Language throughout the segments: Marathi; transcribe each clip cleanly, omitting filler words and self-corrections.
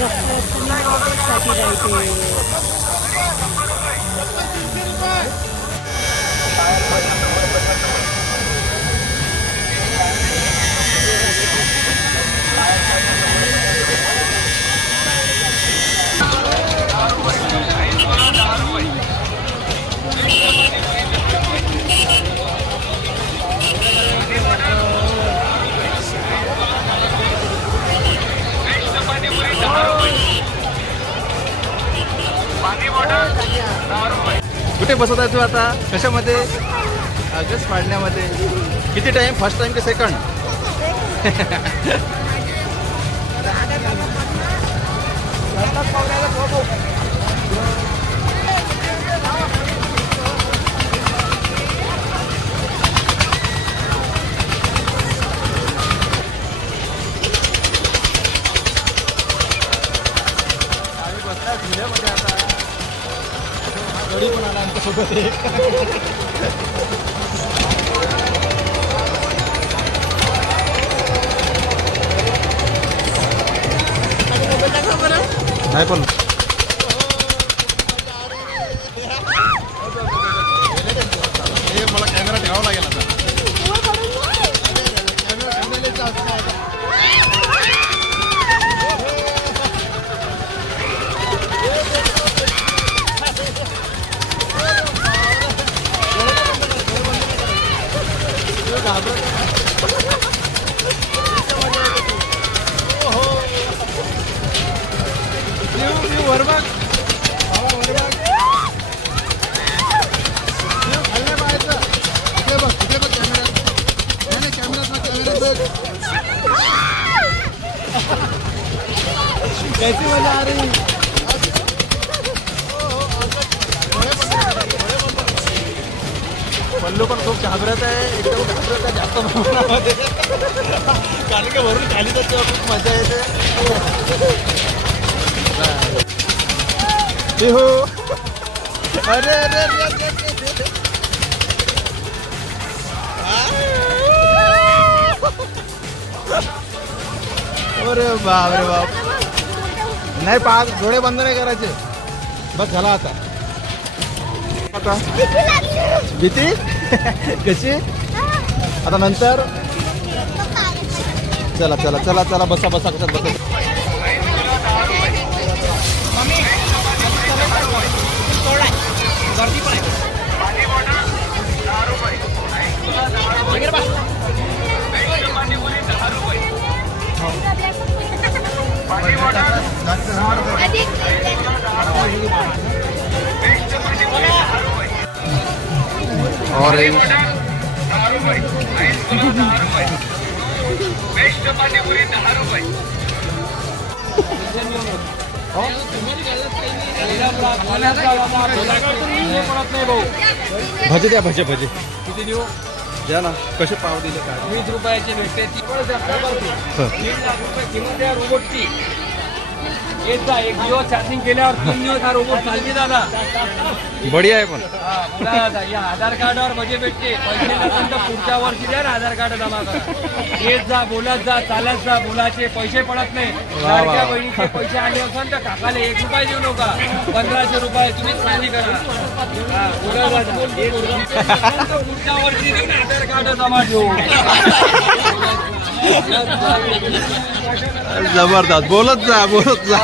रक्तासाठी राहते. कुठे बसवत आहे तू आता? कशामध्ये? ऑगस्ट पाडण्यामध्ये. किती टाइम? फर्स्ट टाइम की सेकंड? गडी पण आला आमच्यासोबत एक. नाही पण हे मला कॅमेरा ठेवावा लागेल आता. कैसी मजा आ रही? पल्लू पण खूप घाबरत आहे, एकदम घाबरत आहे जास्त प्रमाणामध्ये. कारण की वरून खाली तर तेव्हा खूप मजा येते. हो अरे अरे अरे बाप रे बाप. नाही पाच डोळे बंद नाही करायचे. बस झाला आता. आता भीती कशी? आता नंतर चला चला चला चला बसा बसा कशात बसा. ऑरेंज भजे द्या. भजे भजे किती देऊ द्या ना. कसे पाव दिले काय? 20 रुपयाचे भेटते. 3 लाख रुपये किंमत आहे रोबोटची. एक दिवस चार्जिंग केल्यावर 3 दिवस हा रोबोट चालते दादा. बढिया आहे पण. बोला दादा, या आधार कार्डावर मजे भेटते. पैसे नसेल तर पुढच्या वर्षी द्या ना आधार कार्ड जमा करा. येत जा, बोलत जा, चालत जा. बोलाचे पैसे पडत नाही. लाडक्या बहिणीचे पैसे आले असेल तर काकाला 1 रुपया देऊ नका. 1500 रुपये तुम्हीच खाली करा. पुढच्या वर्षी देऊ ना आधार कार्ड जमा ठेवू. जबरदस्त. बोलत जा बोलत जा.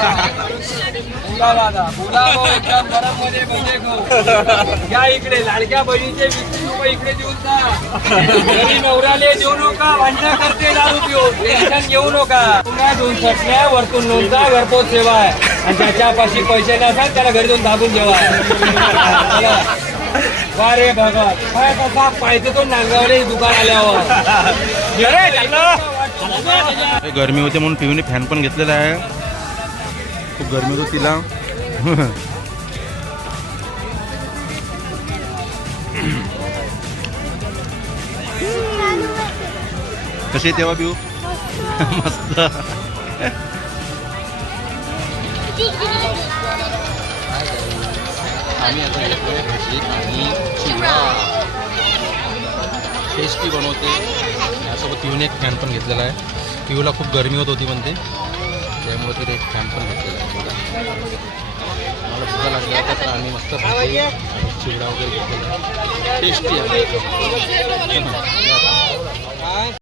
बोला दादा, बोला भाऊ, एकदम गरम मध्ये भजे खाऊ. या इकडे लाडक्या बहिणीचे 20 रुपये इकडे देऊन जा. घरी नवऱ्याले देऊ नका. भांडणं करते दारू पिऊन. टेन्शन घेऊ नका. पुन्हा 2 चटण्या वरतून लोणचा घरपोच सेवा आहे. आणि ज्याच्यापाशी पैसे नसतात त्याला घरी जाऊन दाबून जेवा. वारे भगत काय कसा पाहिजे तो नांगावले दुकान आल्यावर. गरमी होते म्हणून पिऊने फॅन पण घेतलेला आहे. खूप गरमी होती तिला. कशी तेव्हा पिऊ? मस्त. आम्ही आता घेतोय भजी आणि चिवडा. टेस्टी बनवते. यासोबत पिऊने एक फॅन पण घेतलेला आहे. पिऊला खूप गरमी होत होती म्हणते. त्यामुळे तिथे एक फॅन पण घेतलेला आहे बघा. मला भुका लागल्या होत्या तर आम्ही मस्त चिवडा वगैरे घेतलेला टेस्टी आहे.